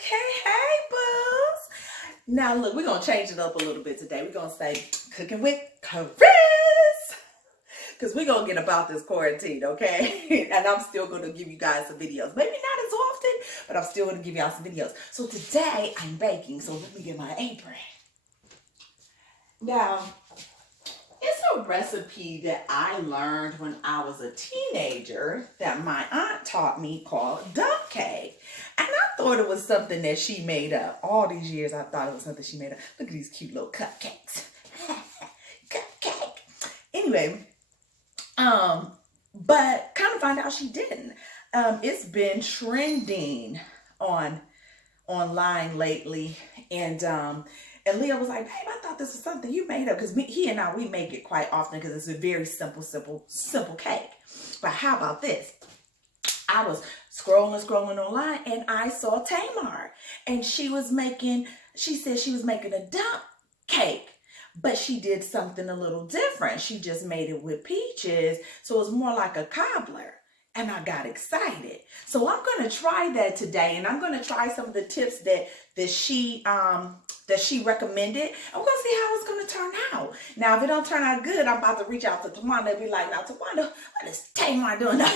Okay, hey, booze. Now, look, we're going to change it up a little bit today. We're going to say cooking with Chris. Because we're going to get about this quarantine, okay? And I'm still going to give you guys some videos. Maybe not as often, but I'm still going to give y'all some videos. So today, I'm baking. So let me get my apron. Now, it's a recipe that I learned when I was a teenager that my aunt taught me called dump cake. And I thought it was something that she made up. All these years I thought it was something she made up. Look at these cute little cupcakes. Cupcake. Anyway, but kind of find out she didn't. It's been trending online lately, and Leah was like, babe, I thought this was something you made up, because he and I, we make it quite often because it's a very simple cake. But how about this? I was scrolling online, and I saw Tamar, and she said she was making a dump cake, but she did something a little different. She just made it with peaches, so it was more like a cobbler. And I got excited. So I'm going to try that today. And I'm going to try some of the tips that she recommended. I'm going to see how it's going to turn out. Now, if it don't turn out good, I'm about to reach out to Tawanda and be like, now, Tawanda, what is Tamar doing now?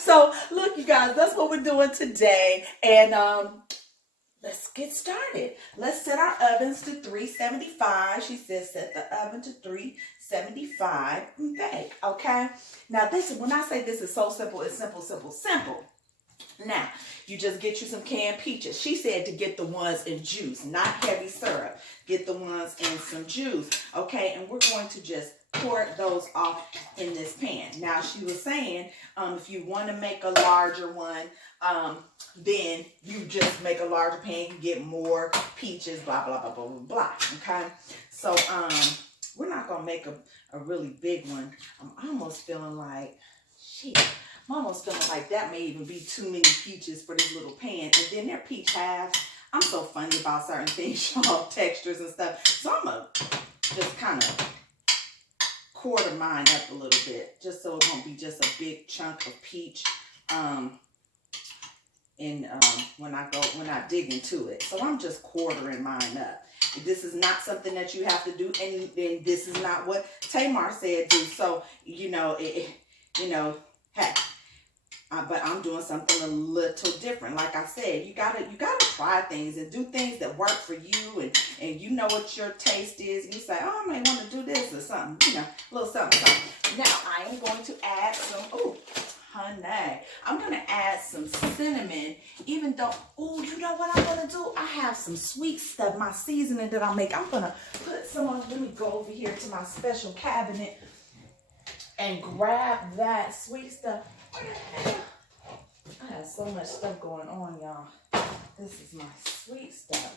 So, look, you guys, that's what we're doing today. And let's get started. Let's set our ovens to 375. She says set the oven to 375 and bake, okay? Now, when I say this is so simple, it's simple. Now, you just get you some canned peaches. She said to get the ones in juice, not heavy syrup. Get the ones in some juice, okay? And we're going to just pour those off in this pan. Now, she was saying if you want to make a larger one, then you just make a larger pan, you get more peaches, blah, blah, blah, blah, blah, blah, okay? So, we're not going to make a really big one. I'm almost feeling like, that may even be too many peaches for this little pan. And then they're peach halves. I'm so funny about certain things, y'all, textures and stuff. So I'm going to just kind of quarter mine up a little bit, just so it won't be just a big chunk of peach when I dig into it. So I'm just quartering mine up. This is not something that you have to do, and this is not what Tamar said do. So heck, but I'm doing something a little different. Like I said, you gotta try things and do things that work for you, and you know what your taste is. And you say, oh, I may want to do this or something, a little something. Now I am going to add some. Honey, I'm going to add some cinnamon, even though, you know what I'm going to do? I have some sweet stuff, my seasoning that I make. I'm going to put some on. Let me go over here to my special cabinet and grab that sweet stuff. I have so much stuff going on, y'all. This is my sweet stuff,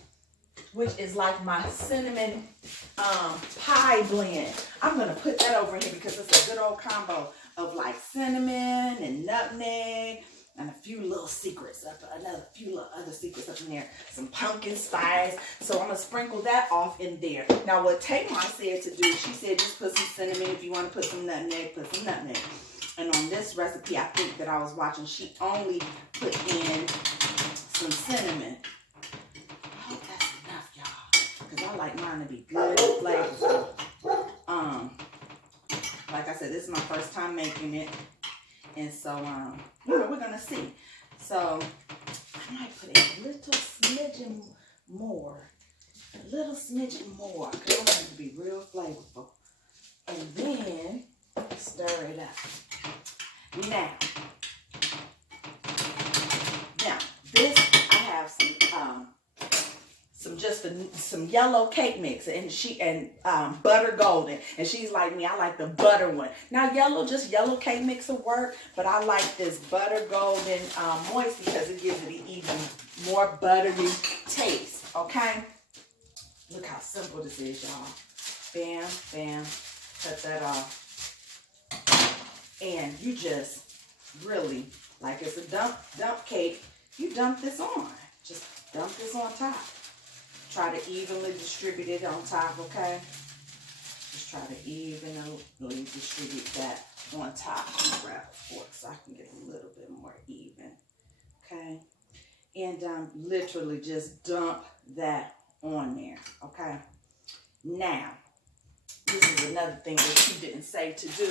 which is like my cinnamon pie blend. I'm going to put that over here because it's a good old combo of like cinnamon and nutmeg and a few little secrets other secrets up in there. Some pumpkin spice. So I'm going to sprinkle that off in there. Now, what Tamar said to do, she said just put some cinnamon. If you want to put some nutmeg, put some nutmeg. And on this recipe, I think that I was watching, she only put in some cinnamon. I hope that's enough, y'all, because I like mine to be good and flavorful. Like I said, this is my first time making it, and so we're gonna see. So I might put a little smidgen more, because I want it to be real flavorful, and then stir it up. Now this, I have some yellow cake mix, and butter golden, and she's like me, I like the butter one. Now just yellow cake mix will work, but I like this butter golden moist because it gives it an even more buttery taste. Okay, look how simple this is, y'all. Bam, bam, cut that off. And you just really, like it's a dump cake, you dump this on. Just dump this on top. Try to evenly distribute it on top, okay? Just try to evenly distribute that on top. Grab a fork so I can get a little bit more even, okay? And literally just dump that on there, okay? Now, this is another thing that she didn't say to do.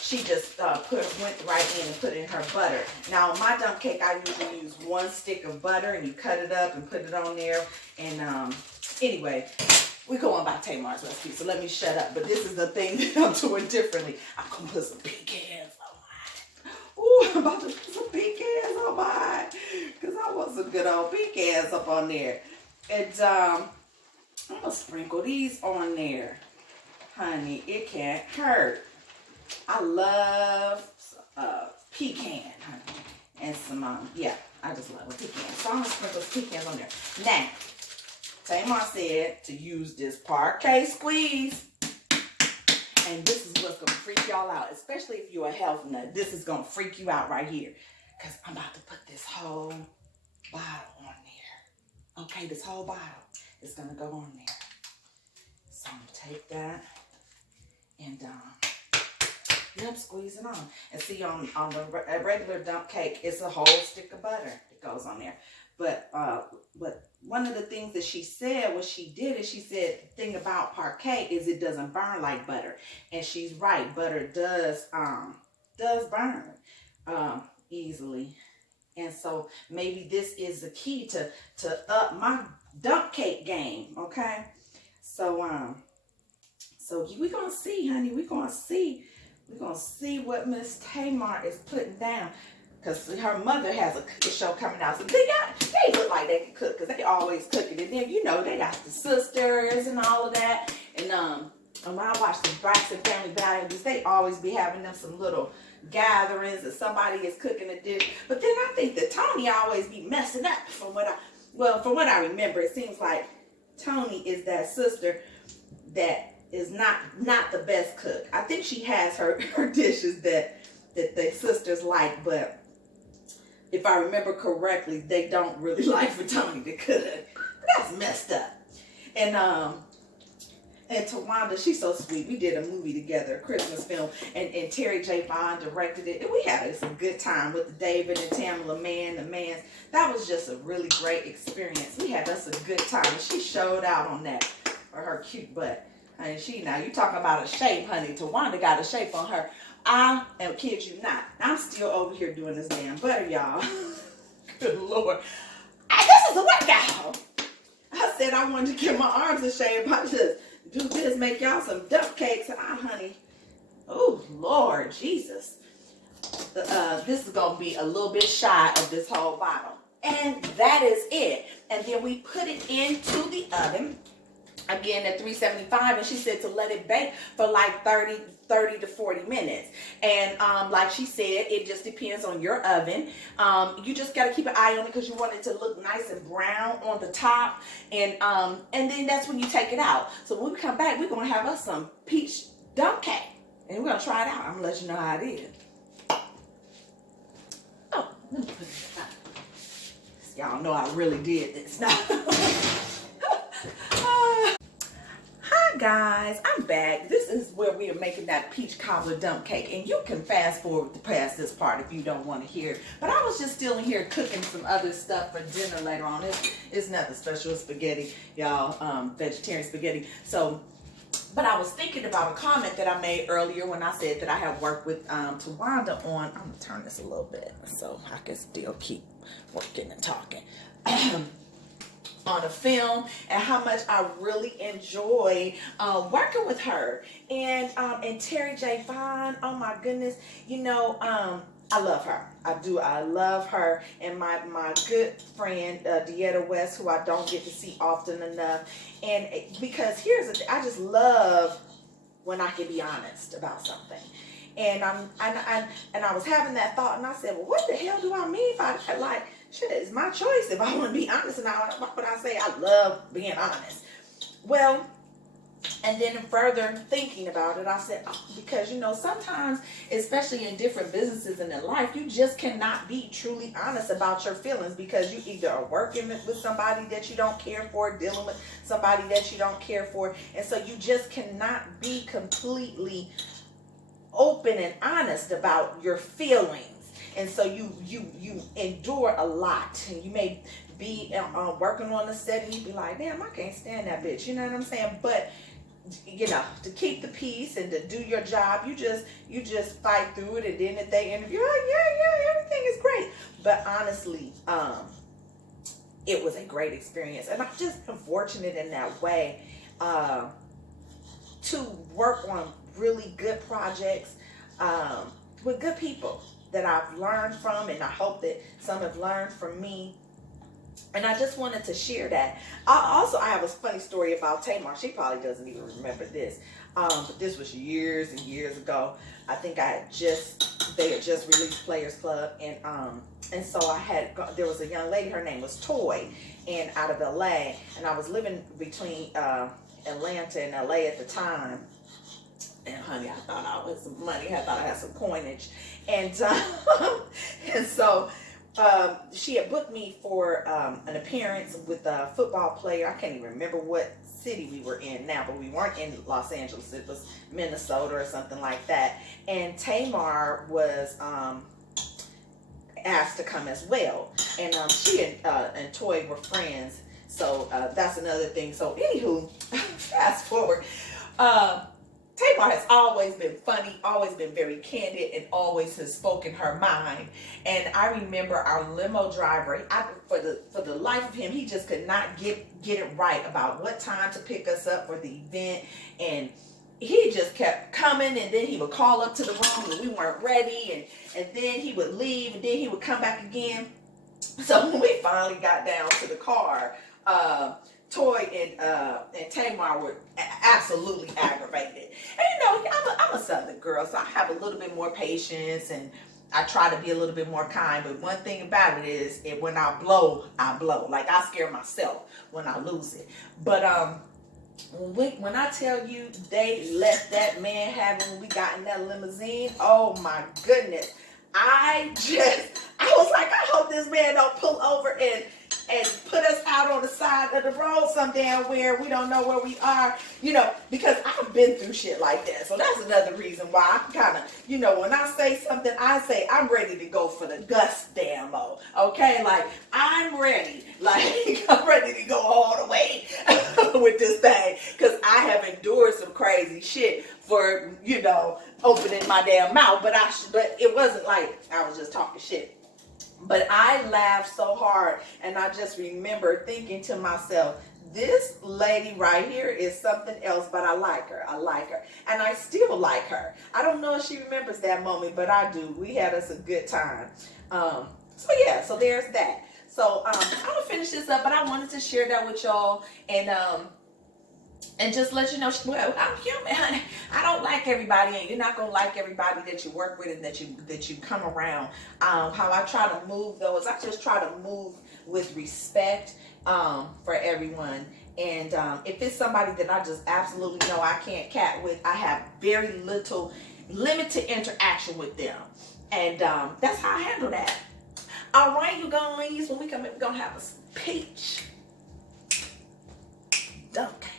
She just went right in and put in her butter. Now, on my dump cake, I usually use 1 stick of butter, and you cut it up and put it on there. And anyway, we're going by Tamar's recipe, so let me shut up. But this is the thing that I'm doing differently. I'm going to put some pecans on mine. Ooh, I'm about to put some pecans on mine, because I want some good old pecans up on there. And I'm going to sprinkle these on there. Honey, it can't hurt. I love pecan, honey. And some, yeah, I just love pecans. So I'm going to sprinkle some pecans on there. Now, Tamar said to use this parquet squeeze. And this is what's going to freak y'all out, especially if you're a health nut. This is going to freak you out right here, because I'm about to put this whole bottle on there. Okay, this whole bottle is going to go on there. So I'm going to take that and yep, squeeze it on. And see, on the regular dump cake, it's a whole stick of butter that goes on there. But one of the things that she said, what she did is she said the thing about parquet is it doesn't burn like butter. And she's right, butter does burn easily. And so maybe this is the key to up my dump cake game, okay? So we're gonna see, honey. We're gonna see what Miss Tamar is putting down. Because her mother has a show coming out. So they look like they can cook, because they always cooking. And then, you know, they got the sisters and all of that. And when I watch the Braxton Family Values, they always be having them some little gatherings and somebody is cooking a dish. But then I think that Tony always be messing up from what I remember. It seems like Tony is that sister that is not the best cook. I think she has her dishes that the sisters like, but if I remember correctly, they don't really like for Tony to cook. That's messed up. And Tawanda, she's so sweet. We did a movie together, a Christmas film, and Terry J. Bond directed it. And we had some good time with David and Tamala the Mans. That was just a really great experience. We had us a good time. And she showed out on that for her cute butt. Honey, now you talking about a shape, honey. Tawanda got a shape on her. I am, kid you not, I'm still over here doing this damn butter, y'all. Good Lord. This is a workout. I said I wanted to get my arms in shape. I just do this, make y'all some dump cakes. Honey. Oh, Lord Jesus. This is going to be a little bit shy of this whole bottle. And that is it. And then we put it into the oven. Again at 375, and she said to let it bake for like 30 to 40 minutes. And like she said, it just depends on your oven. You just got to keep an eye on it, because you want it to look nice and brown on the top. And then that's when you take it out. So when we come back, we're going to have us some peach dump cake. And we're going to try it out. I'm going to let you know how it is. Oh, let me put it up. Y'all know I really did this. Hi guys, I'm back. This is where we are making that peach cobbler dump cake, and you can fast forward past this part if you don't want to hear it. But I was just still in here cooking some other stuff for dinner later on. It's nothing special. It's spaghetti, y'all, vegetarian spaghetti. So, but I was thinking about a comment that I made earlier when I said that I have worked with Tawanda on. I'm gonna turn this a little bit so I can still keep working and talking. On a film, and how much I really enjoy working with her, and Terry J. Vaughn. Oh my goodness, you know, I love her. I love her, and my good friend Dieta West, who I don't get to see often enough. And because here's the thing, I just love when I can be honest about something. And I was having that thought, and I said, well, what the hell do I mean by that? Like, shit, it's my choice if I want to be honest. And when I say I love being honest. Well, and then further thinking about it, I said, oh, because, you know, sometimes, especially in different businesses and in life, you just cannot be truly honest about your feelings, because you either are working with somebody that you don't care for, dealing with somebody that you don't care for. And so you just cannot be completely open and honest about your feelings. and so you endure a lot, and you may be working on the set, and you be like, damn, I can't stand that bitch. You know what I'm saying? But to keep the peace and to do your job, you just fight through it, and then if they interview, yeah, everything is great. But honestly, it was a great experience, and I've just been fortunate in that way to work on really good projects with good people that I've learned from, and I hope that some have learned from me. And I just wanted to share that. I have a funny story about Tamar. She probably doesn't even remember this. But this was years and years ago. I think they had just released Players Club, and so there was a young lady, her name was Toy, and out of LA, and I was living between Atlanta and LA at the time. And honey, I thought I was some money. I thought I had some coinage, and and so she had booked me for an appearance with a football player. I can't even remember what city we were in now, but we weren't in Los Angeles. It was Minnesota or something like that. And Tamar was asked to come as well, and she and Toy were friends. So that's another thing. So anywho, fast forward. Tamar has always been funny, always been very candid, and always has spoken her mind. And I remember our limo driver, for the life of him, he just could not get it right about what time to pick us up for the event. And he just kept coming, and then he would call up to the room and we weren't ready, and then he would leave, and then he would come back again. So when we finally got down to the car, Toy and Tamar were absolutely aggravated. And I'm a Southern girl, so I have a little bit more patience, and I try to be a little bit more kind. But one thing about it is, when I blow. Like, I scare myself when I lose it. But when I tell you they let that man have it when we got in that limousine, oh my goodness. I was like, I hope this man don't pull over and put us out on the side of the road some damn where we don't know where we are, because I've been through shit like that. So that's another reason why I kind of, when I say something, I say I'm ready to go for the Gustamo. Okay, like I'm ready. Like I'm ready to go all the way with this thing, because I have endured some crazy shit for opening my damn mouth. But it wasn't like I was just talking shit. But I laughed so hard, and I just remember thinking to myself, this lady right here is something else, but I like her. And I still like her. I don't know if she remembers that moment, but I do. We had us a good time. So there's that. So I'm going to finish this up, but I wanted to share that with y'all, and just let you know, well, I'm human. I don't like everybody, and you're not gonna like everybody that you work with and that you come around. How I try to move though is I just try to move with respect for everyone. And if it's somebody that I just absolutely know I can't cat with, I have very limited interaction with them, and that's how I handle that. All right, you guys, when we come in, we're gonna have a peach. Okay.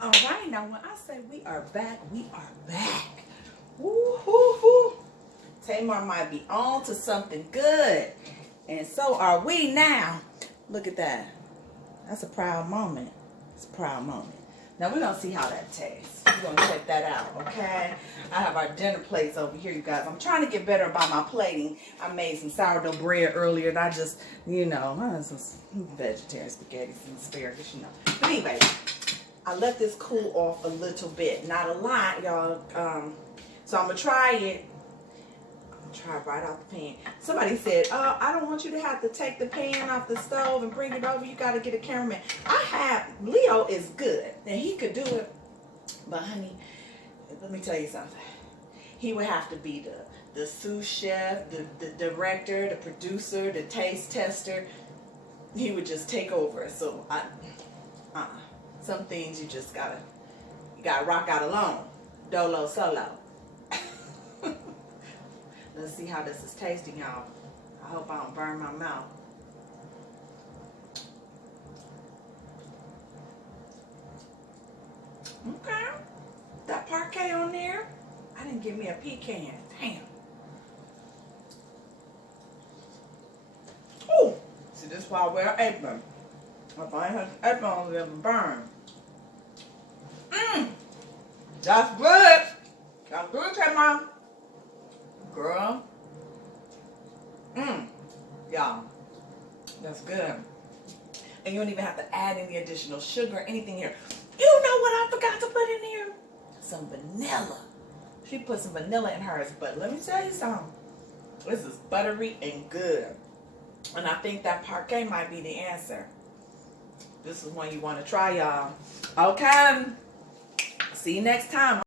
All right, now when I say we are back, we are back. Woo-hoo-hoo. Tamar might be on to something good, and so are we now. Look at that. That's a proud moment. It's a proud moment. Now we're gonna see how that tastes. We're gonna check that out, okay? I have our dinner plates over here, you guys. I'm trying to get better about my plating. I made some sourdough bread earlier, and I just, some vegetarian spaghetti, some asparagus, But anyway, I let this cool off a little bit. Not a lot, y'all. So I'm going to try it. I'm going to try it right out the pan. Somebody said, I don't want you to have to take the pan off the stove and bring it over. You got to get a cameraman. Leo is good, and he could do it. But, honey, let me tell you something. He would have to be the sous chef, the director, the producer, the taste tester. He would just take over. So, some things you just gotta rock out alone. Dolo solo. Let's see how this is tasting, y'all. I hope I don't burn my mouth. Okay. That parquet on there, I didn't give me a pecan. Damn. That's why I wear an apron. If I ain't had an apron on, it'll burn. That's good. That's good, K-Mom. Girl. Y'all. That's good. And you don't even have to add any additional sugar or anything here. You know what I forgot to put in here? Some vanilla. She put some vanilla in hers, but let me tell you something. This is buttery and good. And I think that parquet might be the answer. This is one you want to try, y'all. Okay. See you next time.